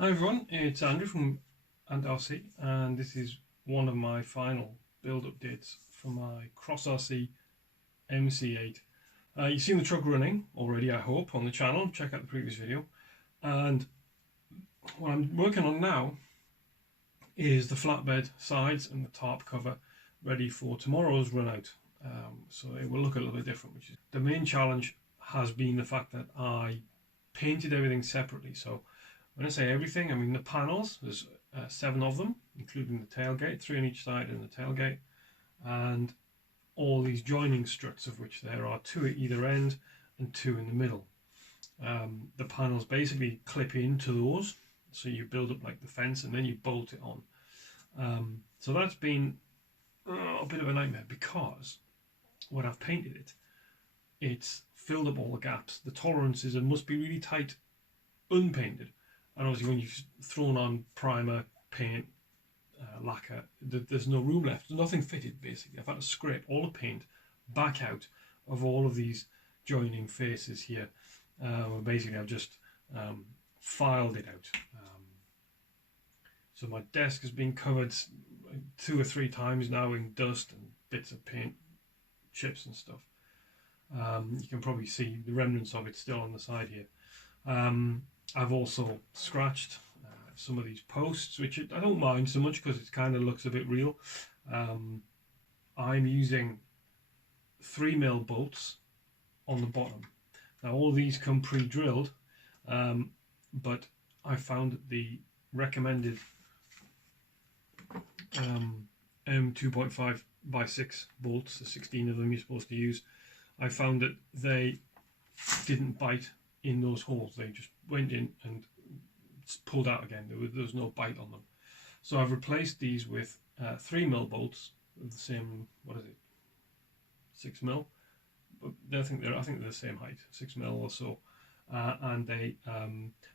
Hi everyone, it's Andrew from RC, and this is one of my final build updates for my Cross RC MC8. You've seen the truck running already, I hope, on the channel. Check out the previous video. And what I'm working on now is the flatbed sides and the tarp cover ready for tomorrow's run out. So it will look a little bit different, which is the main challenge has been the fact that I painted everything separately. So when I say everything, I mean the panels. There's 7 of them, including the tailgate, 3 on each side in the tailgate, and all these joining struts, of which there are 2 at either end and 2 in the middle. The panels basically clip into those, so you build up like the fence and then you bolt it on. So that's been a bit of a nightmare, because when I've painted it, it's filled up all the gaps. The tolerances must be really tight unpainted, and obviously when you've thrown on primer, paint, lacquer, there's no room left. There's nothing fitted basically. I've had to scrape all the paint back out of all of these joining faces here. Basically I've just filed it out. So my desk has been covered 2 or 3 times now in dust and bits of paint chips and stuff. You can probably see the remnants of it still on the side here. I've also scratched some of these posts, which I don't mind so much because it kind of looks a bit real. I'm using 3mm bolts on the bottom. Now all these come pre-drilled, but I found that the recommended M2.5 by 6 bolts, the 16 of them you're supposed to use, I found that they didn't bite in those holes. They just went in and pulled out again. There was no bite on them. So I've replaced these with 3mm bolts of the same, what is it, 6mm? But I think they're the same height, 6mm or so. And they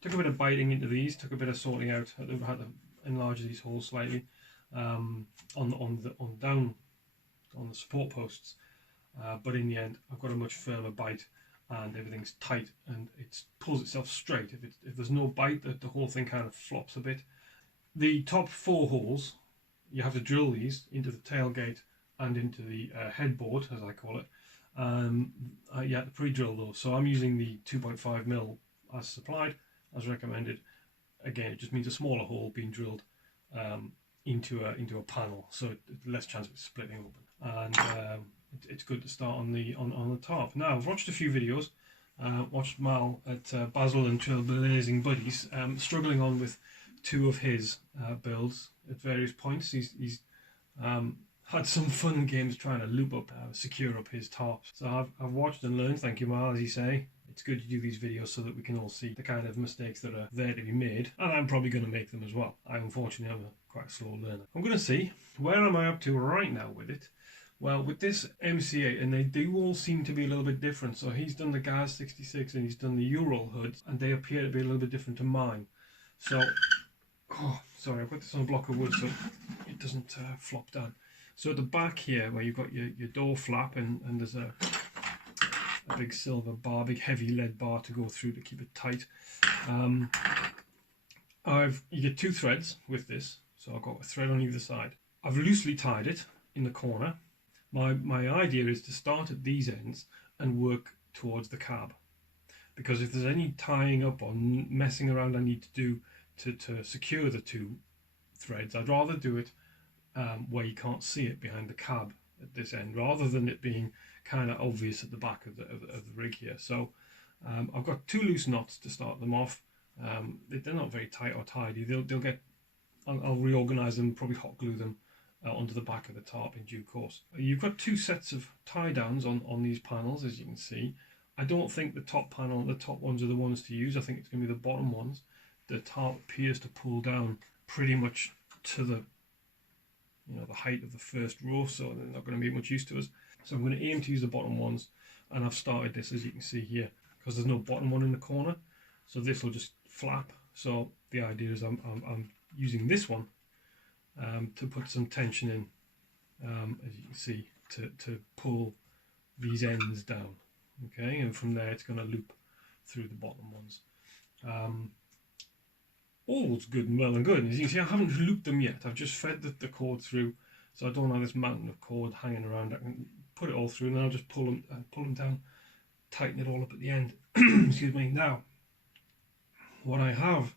took a bit of biting into these, took a bit of sorting out. I had to enlarge these holes slightly on the support posts. But in the end, I've got a much firmer bite, and everything's tight and it pulls itself straight. If there's no bite, the whole thing kind of flops a bit. The top 4 holes, you have to drill these into the tailgate and into the headboard, as I call it. You have to pre-drill those. So I'm using the 2.5mm as supplied, as recommended. Again, it just means a smaller hole being drilled into a panel, so less chance of it splitting open. And it's good to start on the tarp. Now I've watched a few videos. Watched Mal at Basildon Trail Blazing Buddies struggling on with 2 of his builds at various points. He's had some fun games trying to loop up, secure up his tarps. So I've watched and learned. Thank you, Mal, as you say. It's good to do these videos so that we can all see the kind of mistakes that are there to be made, and I'm probably going to make them as well. I unfortunately am quite a slow learner. I'm going to see, where am I up to right now with it? Well, with this MC8, and they do all seem to be a little bit different. So he's done the GAZ 66 and he's done the Ural hoods, and they appear to be a little bit different to mine. So, oh, sorry, I've got this on a block of wood so it doesn't flop down. So at the back here, where you've got your door flap, and there's a big silver bar, big heavy lead bar to go through to keep it tight. You get 2 threads with this, so I've got a thread on either side. I've loosely tied it in the corner. My idea is to start at these ends and work towards the cab, because if there's any tying up or messing around I need to do to secure the 2 threads, I'd rather do it where you can't see it behind the cab at this end, rather than it being kind of obvious at the back of the rig here. So I've got 2 loose knots to start them off. They're not very tight or tidy. They'll get. I'll reorganize them, probably hot glue them onto the back of the tarp in due course. You've got 2 sets of tie downs on these panels, as you can see. I don't think the top ones are the ones to use. I think it's going to be the bottom ones. The tarp appears to pull down pretty much to the height of the first row, so they're not going to be much use to us. So I'm going to aim to use the bottom ones, and I've started this, as you can see here, because there's no bottom one in the corner, so this will just flap. So the idea is I'm using this one to put some tension in, as you can see, to pull these ends down. Okay, and from there it's going to loop through the bottom ones. all's good and well and good. And as you can see, I haven't looped them yet. I've just fed the cord through, so I don't have this mountain of cord hanging around. I can put it all through, and then I'll just pull them down, tighten it all up at the end. Excuse me. Now, what I have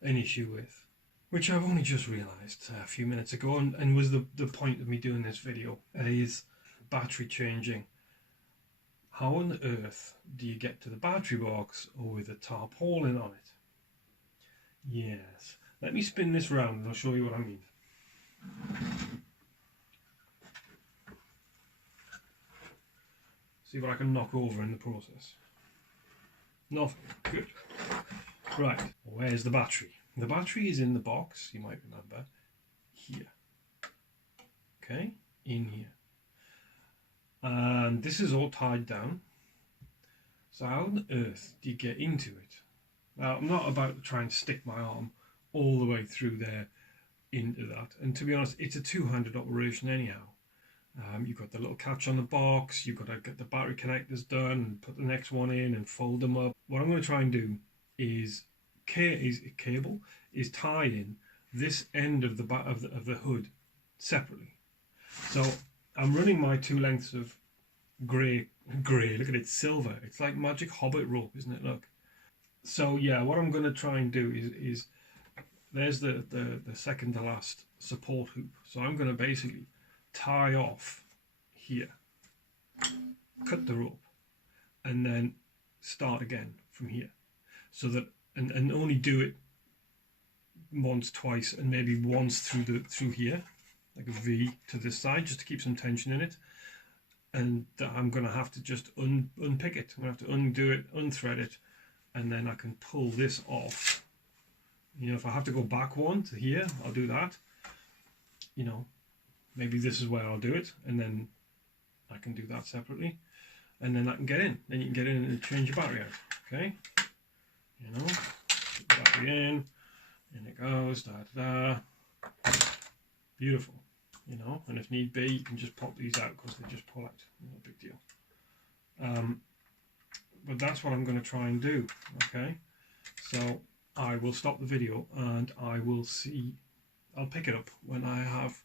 an issue with, which I've only just realised a few minutes ago, and was the point of me doing this video, is battery changing. How on earth do you get to the battery box with a tarpaulin on it? Yes. Let me spin this round and I'll show you what I mean. See what I can knock over in the process. Nothing. Good. Right. Where's the battery? The battery is in the box, you might remember, here. Okay? In here. And this is all tied down. So how on earth do you get into it? Now, I'm not about to try and stick my arm all the way through there into that. And to be honest, it's a two-handed operation anyhow. You've got the little catch on the box, you've got to get the battery connectors done and put the next one in and fold them up. What I'm going to try and do is tie in this end of the hood separately. So I'm running my two lengths of grey, look at it, silver. It's like magic hobbit rope, isn't it? Look. So yeah, what I'm going to try and do is there's the second to last support hoop. So I'm going to basically tie off here, cut the rope, and then start again from here. So that and only do it once, twice, and maybe once through here, like a V to this side, just to keep some tension in it. And I'm going to have to just unpick it. I'm going to have to undo it, unthread it, and then I can pull this off. You know, if I have to go back one to here, I'll do that. You know, maybe this is where I'll do it, and then I can do that separately, and then I can get in. Then you can get in and change your battery out. Okay, you know, put the battery in it goes. Da da da. Beautiful. You know, and if need be, you can just pop these out because they just pull out. No big deal. But that's what I'm going to try and do. Okay, so I will stop the video and I'll pick it up when I have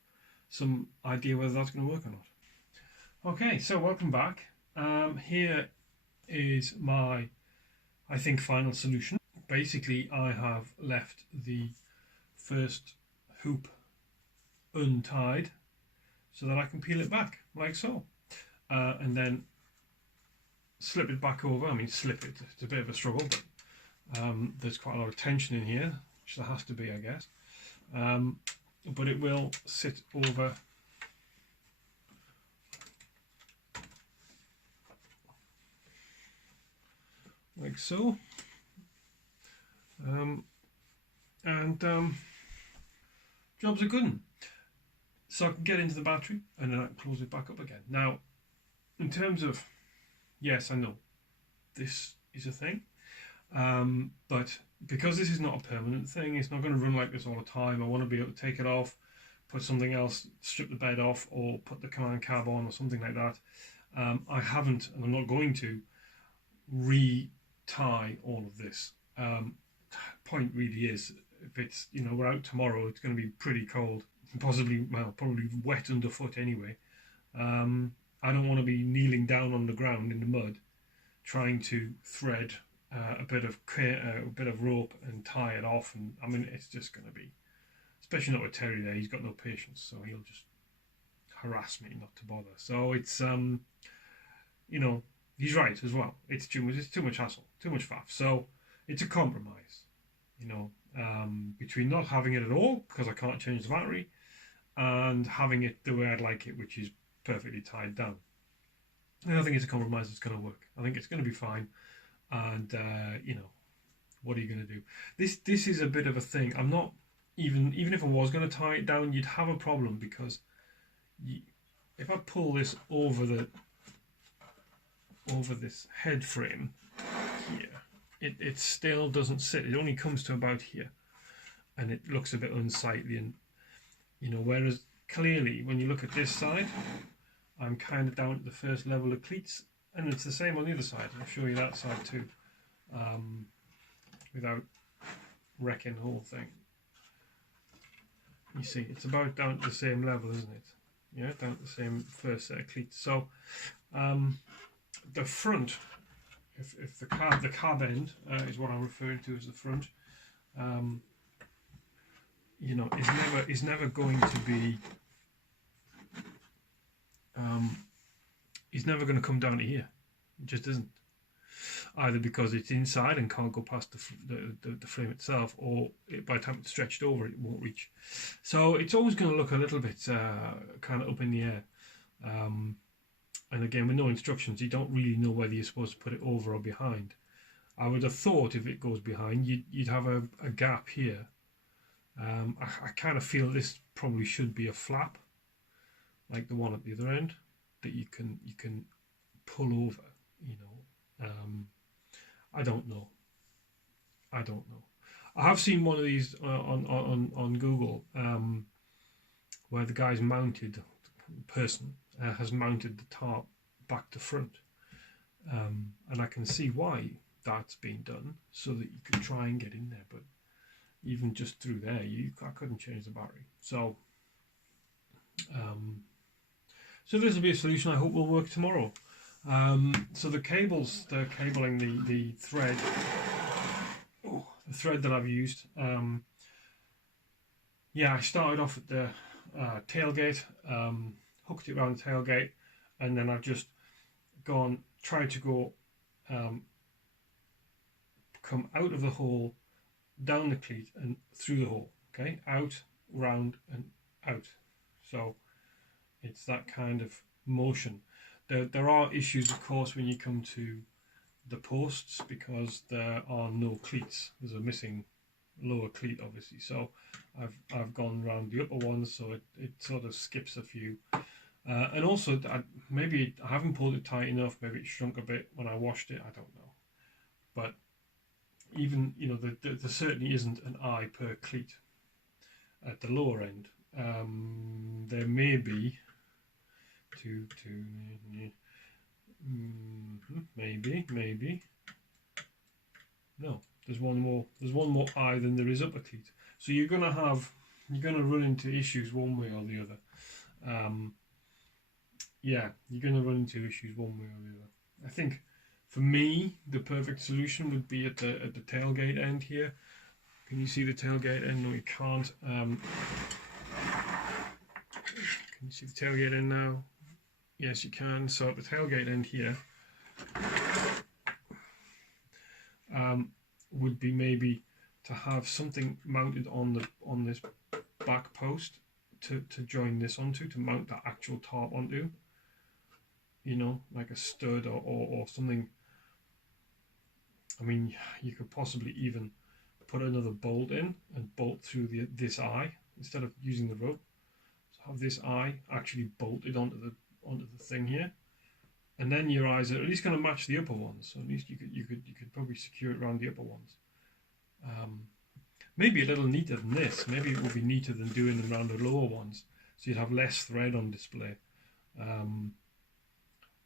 some idea whether that's going to work or not. Okay, so welcome back. Here is my, I think, final solution. Basically, I have left the first hoop untied so that I can peel it back like so, and then slip it back over. I mean, slip it, it's a bit of a struggle, but there's quite a lot of tension in here, which there has to be, I guess, but it will sit over like so, and job's a good one. So I can get into the battery and then I can close it back up again. Now, in terms of, yes, I know this is a thing, but because this is not a permanent thing, it's not going to run like this all the time. I want to be able to take it off, put something else, strip the bed off, or put the command cab on or something like that. I haven't, and I'm not going to, re-tie all of this. Point really is, if it's, you know, we're out tomorrow, it's going to be pretty cold. Possibly, well, probably wet underfoot anyway. I don't want to be kneeling down on the ground in the mud trying to thread a bit of rope and tie it off, and I mean, it's just going to be, especially not with Terry there, he's got no patience, so he'll just harass me not to bother. So it's you know, he's right as well, it's too much hassle, too much faff. So it's a compromise, you know, between not having it at all because I can't change the battery, and having it the way I'd like it, which is perfectly tied down. And I think it's a compromise that's going to work. I think it's going to be fine. And you know, what are you going to do? This is a bit of a thing. I'm not even if I was going to tie it down, you'd have a problem, because if I pull this over this head frame here, it still doesn't sit. It only comes to about here, and it looks a bit unsightly. And you know, whereas clearly when you look at this side, I'm kind of down at the first level of cleats, and it's the same on the other side. I'll show you that side too, without wrecking the whole thing. You see, it's about down to the same level, isn't it? Yeah, down to the same first set of cleats. So the front, if the cab end is what I'm referring to as the front, you know, is never going to be, is never going to come down to here. It just isn't. Either because it's inside and can't go past the frame itself, or by the time it's stretched over, it won't reach. So it's always going to look a little bit kind of up in the air. And again, with no instructions, you don't really know whether you're supposed to put it over or behind. I would have thought if it goes behind, you'd have a gap here. I kind of feel this probably should be a flap, like the one at the other end, that you can pull over. You know, I don't know. I don't know. I have seen one of these on Google where the guy's mounted, the person has mounted the tarp back to front, and I can see why that's been done, so that you could try and get in there. But even just through there, I couldn't change the battery. So so this will be a solution I hope will work tomorrow. So the cables, the cabling, the thread, the thread that I've used, yeah, I started off at the tailgate, hooked it around the tailgate, and then I've just tried to go, come out of the hole, down the cleat and through the hole, okay, out, round and out. So it's that kind of motion. There are issues, of course, when you come to the posts, because there are no cleats. There's a missing lower cleat, obviously. So I've gone around the upper ones, so it sort of skips a few. And also, maybe I haven't pulled it tight enough. Maybe it shrunk a bit when I washed it. I don't know. But even, you know, there certainly isn't an eye per cleat at the lower end. There may be maybe no, there's one more eye than there is upper cleat. So you're gonna run into issues one way or the other. Yeah, you're gonna run into issues one way or the other. I think for me the perfect solution would be at the tailgate end here. Can you see the tailgate end? No, you can't. Can you see the tailgate end now? Yes, you can. So at the tailgate end here, would be maybe to have something mounted on this back post to join this onto, to mount the actual tarp onto. You know, like a stud or something. I mean, you could possibly even put another bolt in and bolt through this eye instead of using the rope. So have this eye actually bolted onto the thing here, and then your eyes are at least going to match the upper ones. So at least you could probably secure it around the upper ones. Maybe a little neater than this. Maybe it would be neater than doing them around the lower ones, so you'd have less thread on display.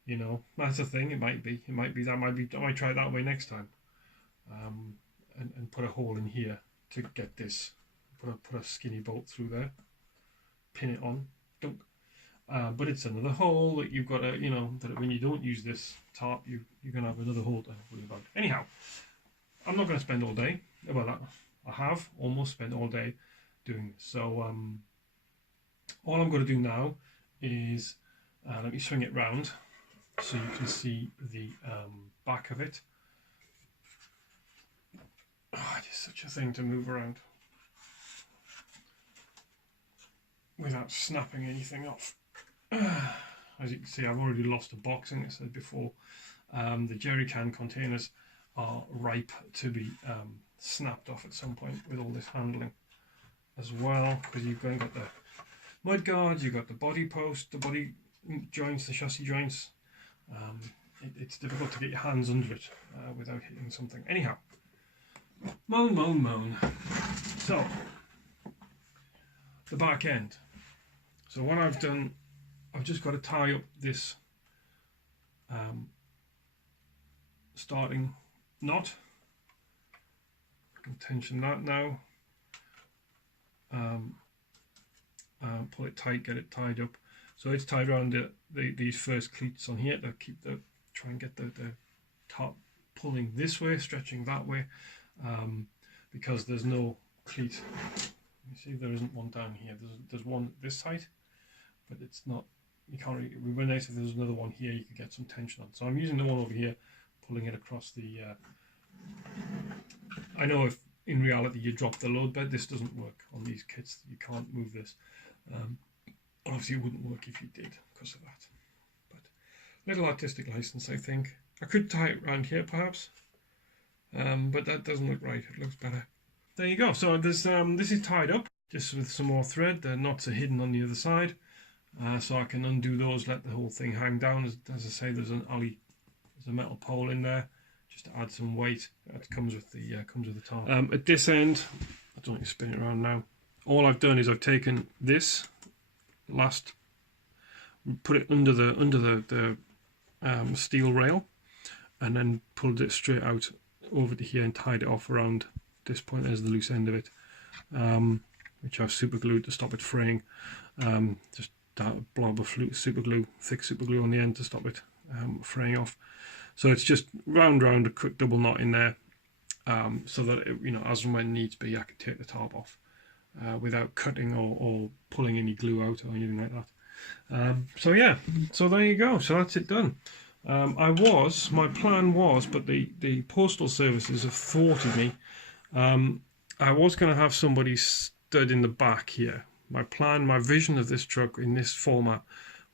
You know, that's the thing. It might be. I might try it that way next time. And put a hole in here to get this. Put a skinny bolt through there. Pin it on. Don't. But it's another hole that you've got to, you know, that when you don't use this tarp, you're going to have another hole to worry about. Anyhow, I'm not going to spend all day. Well, I have almost spent all day doing this. So all I'm going to do now is let me swing it round so you can see the back of it. Oh, it is such a thing to move around without snapping anything off. As you can see, I've already lost a box, and I said before, the jerry can containers are ripe to be snapped off at some point with all this handling as well, because you've got the mud guards, you've got the body post, the body joints, the chassis joints. It's difficult to get your hands under it without hitting something. Anyhow, moan. So, the back end. So what I've done, I've just got to tie up this starting knot I can tension that now. Pull it tight, get it tied up. So it's tied around these first cleats on here to keep try and get the tarp pulling this way, stretching that way, because there's no cleat. You see, there isn't one down here. There's one this side, but it's not. You can't really. It would be nice if there was another one here. You could get some tension on. So I'm using the one over here, pulling it across the. I know if in reality you drop the load bed, this doesn't work on these kits. You can't move this. Obviously, it wouldn't work if you did because of that. But little artistic license, I think. I could tie it around here, perhaps, but that doesn't look right. It looks better. There you go. So this is tied up just with some more thread. The knots are hidden on the other side, so I can undo those, let the whole thing hang down. As I say, there's a metal pole in there just to add some weight. That comes with the tarp. At this end, I don't want you to spin it around now. All I've done is I've taken this put it under the steel rail, and then pulled it straight out over to here and tied it off around this point. There's the loose end of it, which I've super glued to stop it fraying. Just that blob of super glue, thick super glue on the end to stop it fraying off. So it's just round a quick double knot in there, so that it, as and when needs be, I can take the tarp off without cutting or pulling any glue out or anything like that. So yeah, so there you go. So that's it done. My plan was, but the postal services have thwarted me. I was going to have somebody stood in the back here. My vision of this truck in this format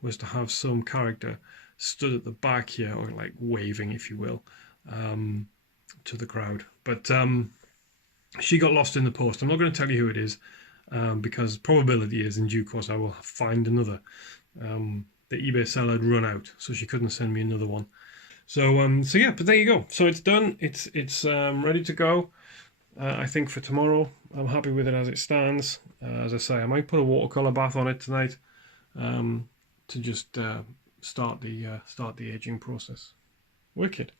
was to have some character stood at the back here, or like waving, if you will, to the crowd. But she got lost in the post. I'm not going to tell you who it is, because probability is in due course I will find another. The eBay seller had run out, so she couldn't send me another one. So yeah, but there you go. So it's done. It's ready to go. I think for tomorrow. I'm happy with it as it stands. As I say, I might put a watercolor bath on it tonight, to just start the aging process. Wicked.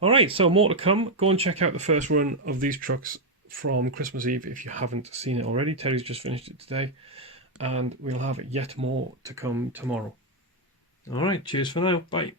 All right, so more to come. Go and check out the first run of these trucks from Christmas Eve if you haven't seen it already. Terry's just finished it today, and we'll have yet more to come tomorrow. All right, cheers for now. Bye.